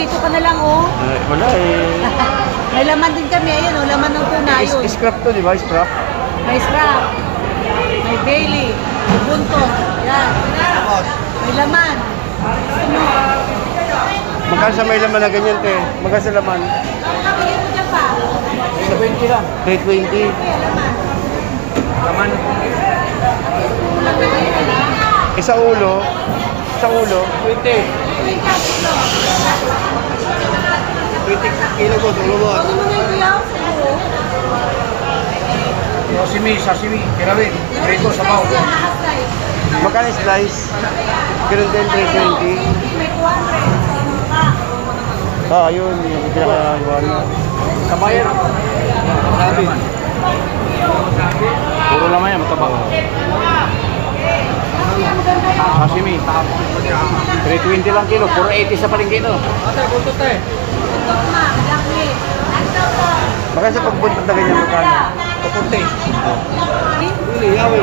dito ka na lang, oh. Wala eh. May laman din kami, ayun, oh, laman ng tuna yun. Scrap to, di ba? Scrap. May scrap. May Bailey. May bunto. Yan. May laman. Magkano sa may laman na ganyan, te? Magkano sa laman? Bigyan mo dyan pa. 20 lang. 320. Laman. Isang ulo. Isang ulo. 20. 20 kilo po, tulo mo. Huwag mo na yung kuya. Sashimi, kirawin, prito, sabaw. Magkano slice? Ganun din, 320. May 200. Ah, ayun. Yung pinakagawa na. Kabayan. Sabi. Puro naman yan, mataba. Sashimi. 320 lang kilo, puro 80 sa palengke ito. Ate, buntot eh. Magkano sa pagbuntot na ganyan, magkano? Kapunti. Bili, yawi.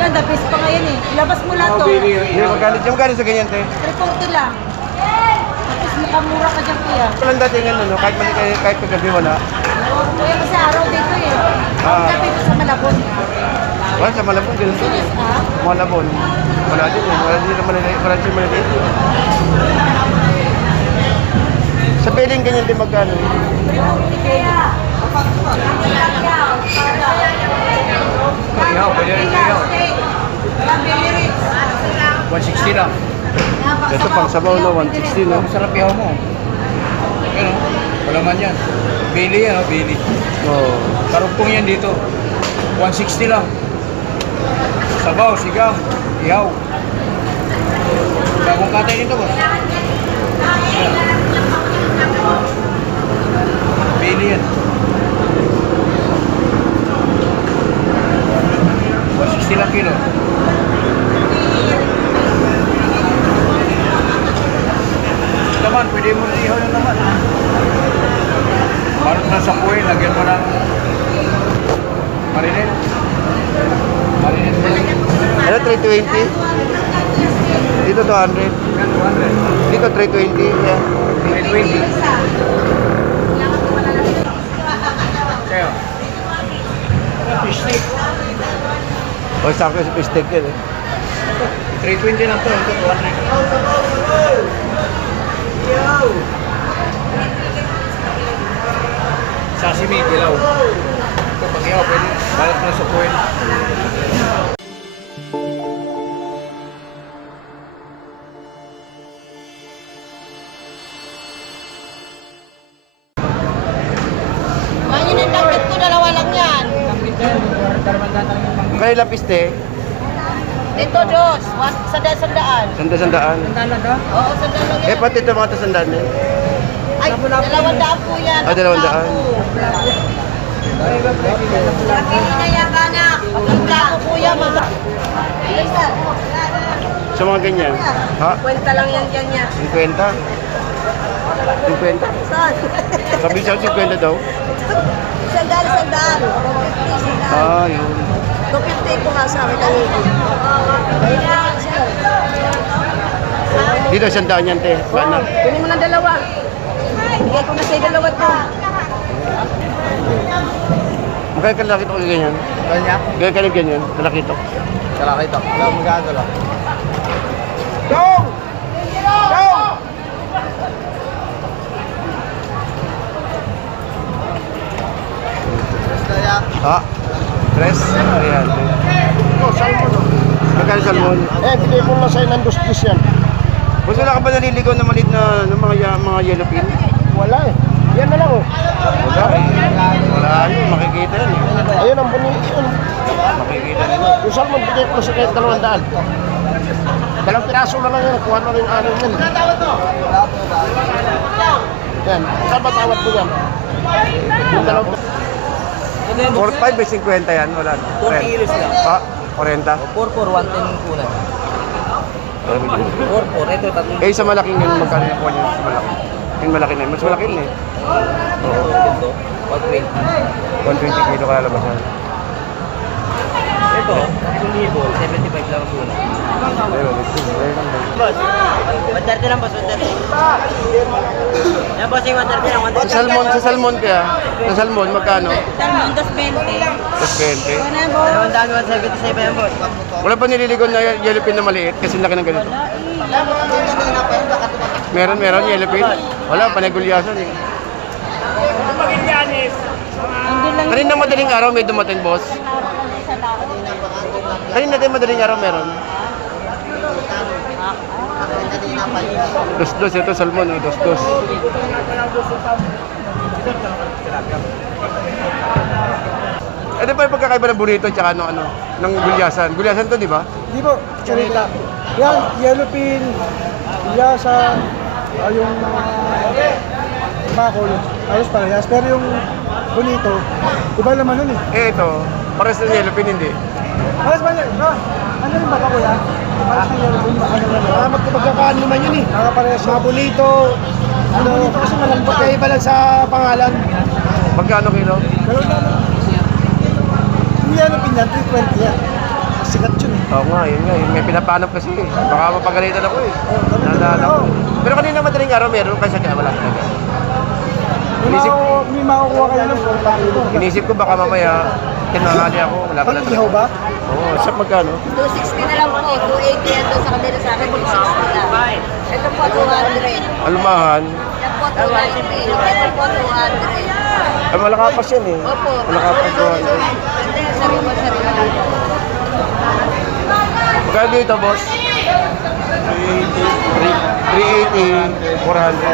Yan, the best pa ngayon eh. Ilabas mo lang to. Hindi, magkano sa ganyan, te? 340 lang. Tapos mukamura ka dyan kuya. Walang datingan, no? Kahit mali kayo, kahit paggabi wala. Kuya kasi araw dito eh. Gabi ito sa Malabon. Wala sa Malabon, ganun to. Serious ka? Malabon. Wala din eh. Wala din maliliit. Sa piling ganyan din magkano? 340 kayo. Ihaw, pwede rin ihaw. 160 lang. Ito pang sabaw na 160, no? Masarap ihaw mo. Ano? Wala man yan. Bili yan, bili. Oo. Karugtong yan dito. 160 lang. Sabaw, sigang, ihaw. Bagong katay nito ba? Bili yan. 160 lang kilo. Naman, pwede mo ihaw yung naman. Parang nasa puwi, lagyan mo ng marinate. Marinate mo lang. Ano, 320? Dito 200. Yan, 200. Dito 320. Yeah. 320. Kaya. Fish stick. O, sakto sa fish stick yan eh. 320 lang to. Ito 200. Sashimi, dilaw. Ito pag ihaw, pwede. Balat na sa puwin. Ayun ang dapat ko, dalawa lang yan. Kaya lapis, te? Dito, Diyos. Sandaan. Sandaan. Oo, sandaan lang Eh, yan. pati ito mga sandaan eh. Ay, 200 po yan. Ah, 200. Laki na yan, anak. Pagkakla ko, kuya, mama. Sa mga ganyan. Ha? Kwenta lang yan dyan niya. 50? 50? Saan? Sabi siya 50 daw. Sandaan. Ah, yun. 250 po nga sa akin. Dito, sandaan yan, te. Banak. Kunin mo ng dalawa. Bigay ko na sa'yo dalawa to. Magkaya ka lalaki ito kung ganyan. Kanya? Gaya ka ganyan, lalaki ito. Kalaki ito. Wala, magkano lang. Ha? Tres? Ayan. Magkano salmon? Eh, bili ko na sa'yo ng dos-dos yan. Boss, wala ka ba naliligaw na maliit na mga yellow pin? Wala eh. Yan na lang oh. Wala eh. Wala yun, makikita yun eh. Ayun ang bunyi yun. Makikita yun. Yung salmon, bigay ko na sa kahit 200. Dalang piraso na lang yan. Kuha na rin anin yan. Yan. Saan ba tawad mo yan? Yung dalawang 4-5 by 50 yan, wala na. 40 kilos lang. Ha? 40? 4-4, 110 kuna. 4-4, ito tatlo. Eh, sa malaking yun, magkano yung kuha niyo sa malaki? Yung malaki na yun, mas malaki yun eh. Oo. Ito, 120. 120 kilo kalalabasan. Ito, 1,000, 75 lang kuna. Ayun, ito. Ayun lang. Boss, 130 lang boss, 130. bossing 130 lang. Sa salmon kaya? Sa salmon, magkano? Salmon, 220. Plus 20. Dalawang dami 177 yan, boss. Wala pa nililigaw na yellowfin na maliit kasi laki ng ganito. Meron, yellowfin. Wala, panagulyasan eh. Kanina madaling araw may dumating, boss. Kanina din madaling araw meron. Dos-dos, ito salmon, dos-dos. Ano pa yung pagkakaiba ng burrito at saka ano, ng gulyasan? Gulyasan to, di ba? Di po, charita. Yan, yellowfin, yasa, yung bakol, ayos parehas. Pero yung bonito, iba naman nun eh. Eh ito, pares ng yellowfin, hindi. Ayos ba yan? Ano yung baka ko yan? Ayos na yellowfin, ano naman. Magkapagkakaan naman yun eh. Parehas mga bonito. Ano, bonito kasi malambot. Kaya iba lang sa pangalan. Magkano kilo? Pero yung yellowfin yan, 320 yan. Sikat yun eh. Oo nga, yun nga. May pinapanap kasi eh. Baka mapagalitan ako eh. Naalala ko. Pero kanina madaling araw meron kasi kaya wala talaga. May makukuha kayo ng 4 kilo. Inisip ko baka mamaya tinangali ako. Wala pala Pag-ihaw ba? Oo. Sa magkano? 260 na lang po. 280 yan doon sa kanila sa akin. 260 na. Ito po, 200. Alumahan. Yan po, 290. Ito po, 200. Ay, malakapas yan eh. Opo. Malakapas ko. Hindi, sariwa lang. Magkano dito, boss? 380, 400.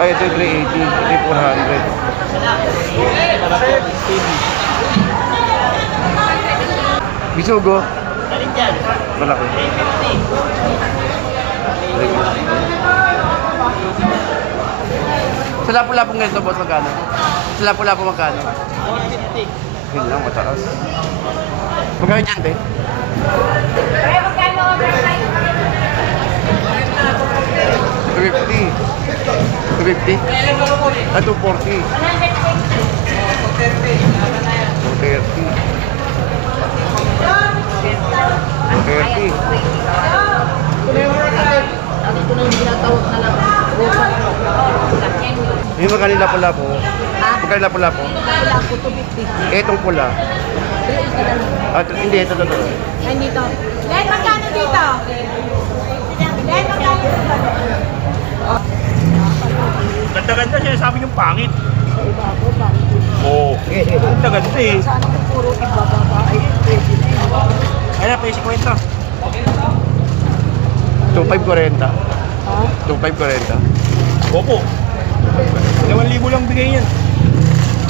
Ay, ito yung 380, ito yung 400. Bisugo? Malaki. Sa lapu-lapong ganito, boss, magkano? Sa lapu-lapo magkano? 150. Yun lang, mataas. Magkano dyan, be? 250. 250? Ah, 240. 230. Yung magkano lapu-lapo? Magkano lapu-lapo? Wala po, 250. Etong pula. Hindi, ito. Ay, dito. Len, magkano dito? Len, magkano dito? Ganda-ganda siya, sabi yung pangit. Sa iba po, bakit? Oo. Ganda-ganda eh. Sana kung puro ibababa, ay pwede na yun. Kaya pa yung 50. 2,540. Ha? 2,540. Opo. 2,000 lang bigay yan.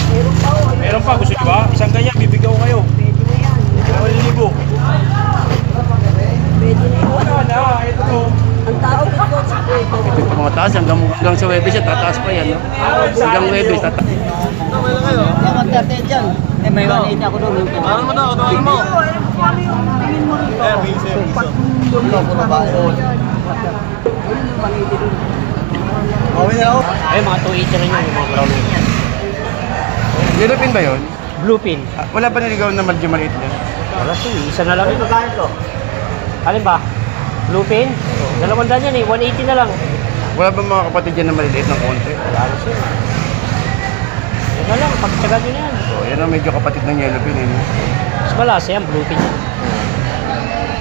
Meron pa o. Meron pa, gusto nyo ba? Isang ganyan, bibigyan ko kayo. Pwede na yan. 2,000. Pwede na yun. Wala na, ito. Ang tawag ko sa pwede. Ito yung mga taas, hanggang sa Webes yan, tataas pa yan. No? Hanggang Webes, tataas. Yung 130 dyan. Eh, may 180 ako doon. Ano mo daw? Ano mo? Ano yung tingin mo rito? Ito, puro ba? Ay, mga 280 rin yung mga brown. Yellowfin ba yun? Blue pin. Ah, wala pa niligaw na medyo maliit niya. Wala siya, isa na lang. Alin ba? Blue pin? 200 yan eh, 180 na lang. Wala ba mga kapatid dyan na maliliit ng konti? Wala na siya. Yan na lang, pagtsaga nyo na yan. So, yan ang medyo kapatid ng yellowfin eh. No? Mas malasa yan, blue pin yan.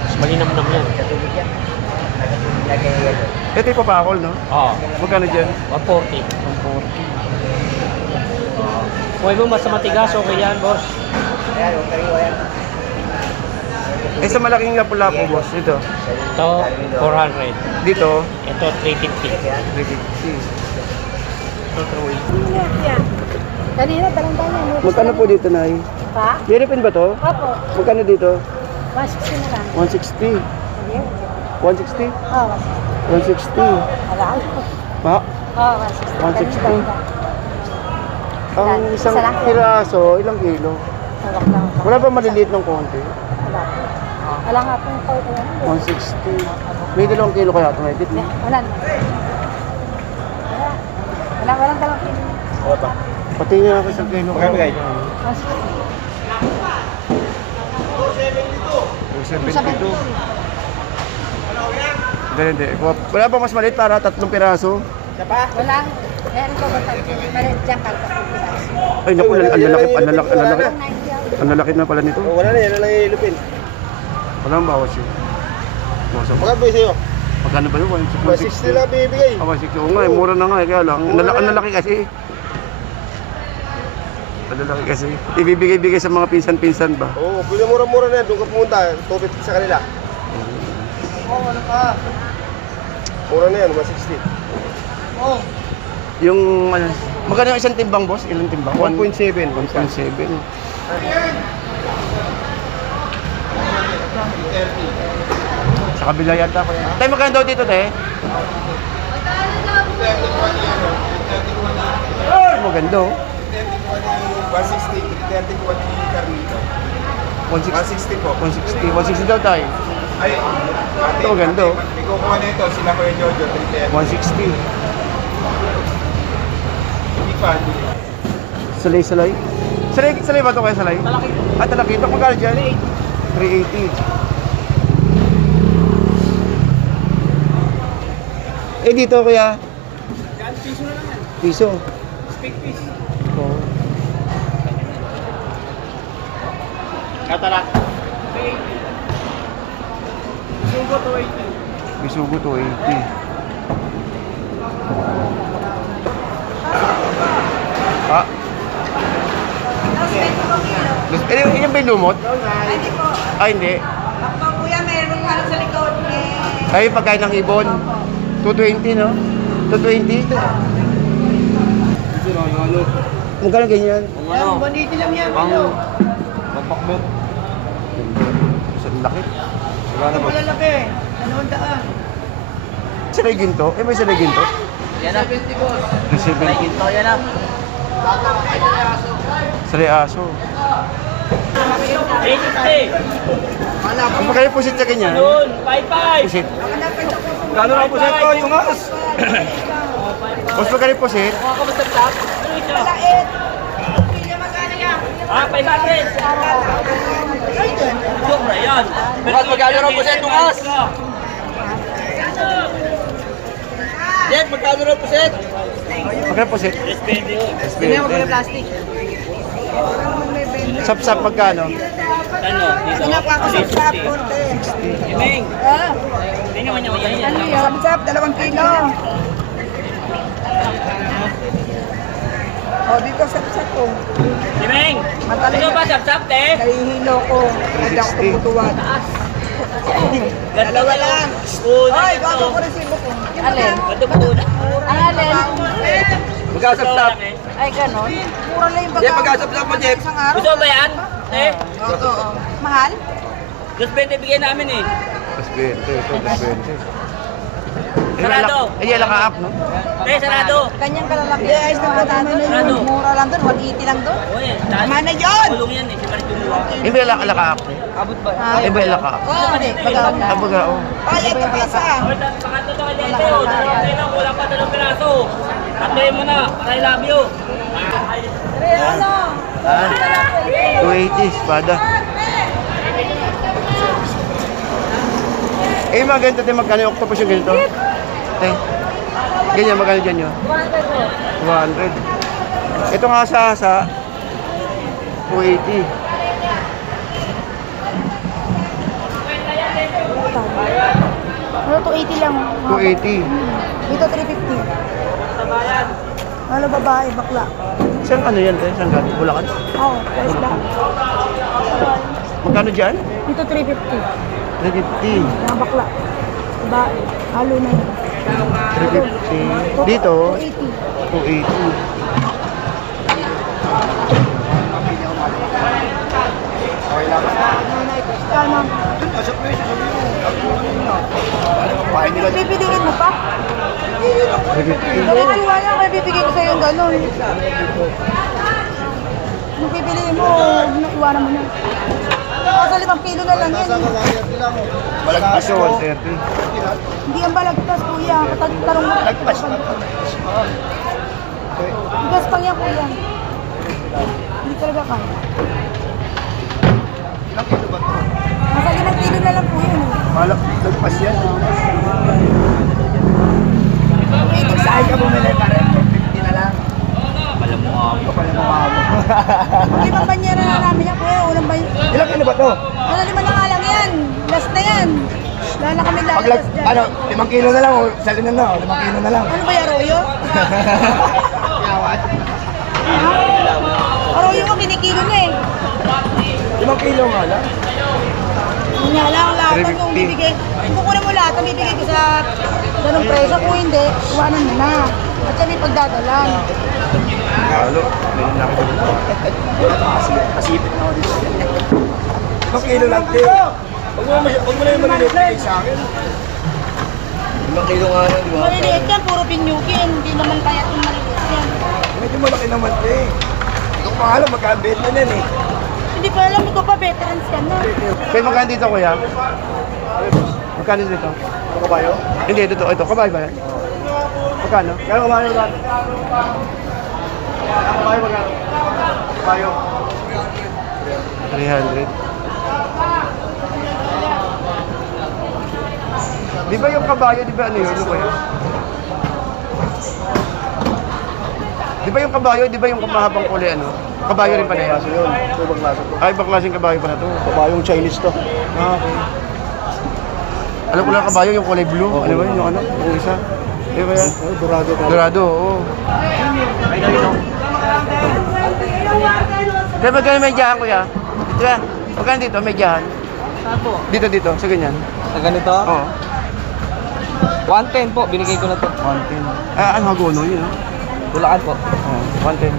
Mas malinamnam yan. Ito yung papakol, no? Oo, Magkano dyan? 140. 140. Huwag mo basta matigas, okay yan, boss. Eh, sa malaking lapu-lapo, boss, ito. Ito, 400. Dito, Ito, 350. 350. Kanina, talang-talang. Magkano po dito, Nay? Pa? Yellowfin ba to? Opo. Magkano dito? 160 na lang. 160. 160? Oo, 160. Alam. Ha? Oo, 160. 160. Ang isang piraso, ilang kilo? Wala ba maliliit ng konti? Wala nga pong photo. 160. May 2 kilo kaya ito, may bit, no? Wala na. Walang dalang pin. Pati nga ako sa kilo. Magkano kayo? 272. Hindi. Wala ba mas maliit para 3 piraso? Walang, meron ko ba palit dyan para sa Pilipinas? Ay, naku, ang lalaki na pala nito. Wala na yan, wala yung ilupin. Walang bawas yun. Bawas ako. Magkano ba sa'yo? Magkano ba yun? 160 lang bibigay. 160. Oo nga, mura na nga. Kaya lang, ang lalaki kasi. Ang lalaki kasi. Ibibigay-bigay sa mga pinsan-pinsan ba? Oo, pinamura-mura na yan. Doon ka pumunta, 250 sa kanila. Ano ka? Mura na yan, 160. Yung, ano, magkano yung isang timbang, boss? Ilang timbang? 1.7. 1.7. Sa kabila yata ko yan. Tay, magkano daw dito, te? Maganda, oh. 160, 30 ko yung karnito. 160 po. 160. 160 daw, tay. Ay, Ito, maganda, oh. May kukuha nito, sila ko yung Jojo, 330. 160. Hindi pa. Salay. Salay ba ito kaya salay? Talaki. Ah, talaki. Ito magkano dyan? 380. Eh, dito kuya? Yan, piso na lang yan. Piso. Stick piece. Oo. Katalak. Sugo to 80. Bisugo to 80. Ah. Ilan ba yung lumot? Hindi po. Ah, hindi. Bakbang kuya, meron ano sa likod. Ay, pagkain ng ibon. 220, no? 220? Magkano ganyan? Yan, 180 lang yan. Magpakbet. Isang laki. Wala na ba? Malalaki. 200. Salay ginto? Eh, may salay ginto? Yan na. 70 boss. 70. Ginto, yan na. Salay aso. 360. Ang pagkain pusit sa ganyan? Doon, 55. Pusit. Gano'n ang puset ko? Yung as. Mas pagkain pusit? Kamusta tap? Ano ito? Ah, 500. Sobra yan. Bukas magkano raw po sa itong as? Jet, magkano raw po set? Pagkain pusit? Hindi mo pala plastic. Sap-sap magkano? Ano? Dito? Pinakuha ko sa shop, 40. Imeng. Ah, Hindi naman niya yan. ano yun? Sap-sap, 2 kilo. O, dito sap-sap ko. Imeng. Matalim Ito na. ba sap-sap, te? Nahihilo ko. Hindi ako 360. tumutuwa. Dalawa lang. Una Ay, ito. bago ko resibo ko. Alin? Ito po una. Alin? Magkasap-sap. Ay, ganon. Mura lang yung baga. Jeff, magkasap-sap mo, Jeff. Isang araw. Gusto mo ba yan? Eh? Oo. Mahal? Just 20 bigyan namin eh. Plus 20. Ito, plus 20. Sarado. Ay, yala ka up, no? Te, sarado. Kanyang kalalaki. Ayos na ba doon? Sarado. Mura lang doon. 180 lang doon. O yan. Tama na yun! Kulong yan eh. Si Marit Tumuwa. Hindi yala ka up, eh. Abot ba? Ha? Eh, ba yala ka up? Oo, hindi. Pagawin na. Ah, baga, oh. Ay, ito pa isa. Pakanto to kay Dente. Dalawang tayo lang. Wala pa 2 piraso. Tatloy mo na. Para I love you. Ano? Ah, 280, espada. Eh, mga ganito din, magkano yung octopus yung ganito? Te, ganyan, magkano dyan yun? 200. Ito nga sa 280. Ano, 280 lang. 280. Dito, 350. Ano, babae, bakla. Saan ano yan, te? Saan galing? Bulacan? Oo, price lang. Magkano dyan? Dito, 350. 350. Mga bakla. Babae. Halo na yun. 350. Dito, 280. 280. Kano? Pipiliin mo pa? 350. Naniniwala ako, bibigay ko sa'yo yung gano'n. Kung pipiliin mo, iwanan mo na. Kasi 5 kilo na lang yan. Balagpas yun, 130. Hindi ang balagtas, kuya. Tarong mo. Balagtas. Bigas pang yan, kuya. Hindi talaga kaya. Nasa 5 kilo na lang po yun. Balagpas yan. Wait, Sa akin ka bumili pa rin, 50 na lang. Alam mo ako. Limang banyera na namin yan, kuya. Ulang banyera. Ilang kilo ba to? Ano, 5 na nga lang yan. Last na yan. Wala na kami lalabas dyan. Ano, 5 kilo na lang o salinan na, 5 kilo na lang. Ano ba yung Arroyo? Arroyo nga kinikilo na eh. 5 kilo nga lang. Yun nga lang, lahat 350. kung bibigay. Kung kukunin mo lahat, ang bibigay ko sa ganong presyo. Kung hindi, iwanan mo na. At siya may pagdadalan. Halo. Ngayon lang ito. Pasipit na ako dito. 5 kilo lang din. Huwag mo na yung maliliit sa akin. 5 kilo nga lang, di ba? Maliliit yan, puro pinyukin. Hindi naman kaya itong maliliit yan. Medyo malaki naman din. Ikaw pa alam, magkabit na yan eh. Hindi pa alam, ikaw pa veterans ka na. Kaya magkano dito, kuya? Magkano dito? Kabayo? Hindi, ito. Kabayo ba yan? Magkano? Kaya kabayo lang. Kabayo magkano? Kabayo. 300. Di ba yung kabayo, di ba ano yun? Ano ba yun? Di ba yung kabayo, di ba yung mahabang kulay ano? Kabayo rin pala yan. Yun, ibang klase to. Ay, ibang klaseng kabayo pala to. Kabayong Chinese to. Okay. Alam ko lang kabayo, yung kulay blue. Ano ba yun? Yung ano? Yung isa? Di ba yan? Dorado to. Dorado, oo. Kaya magkano may diyahan, kuya? Dito ba? Magkano dito, may diyahan? Saan po? Dito, sa ganyan. Sa ganito? Oo. 110 po, binigay ko na to. 110. Ah, ano hagono yun, ah? Bulacan po. Oo, 110.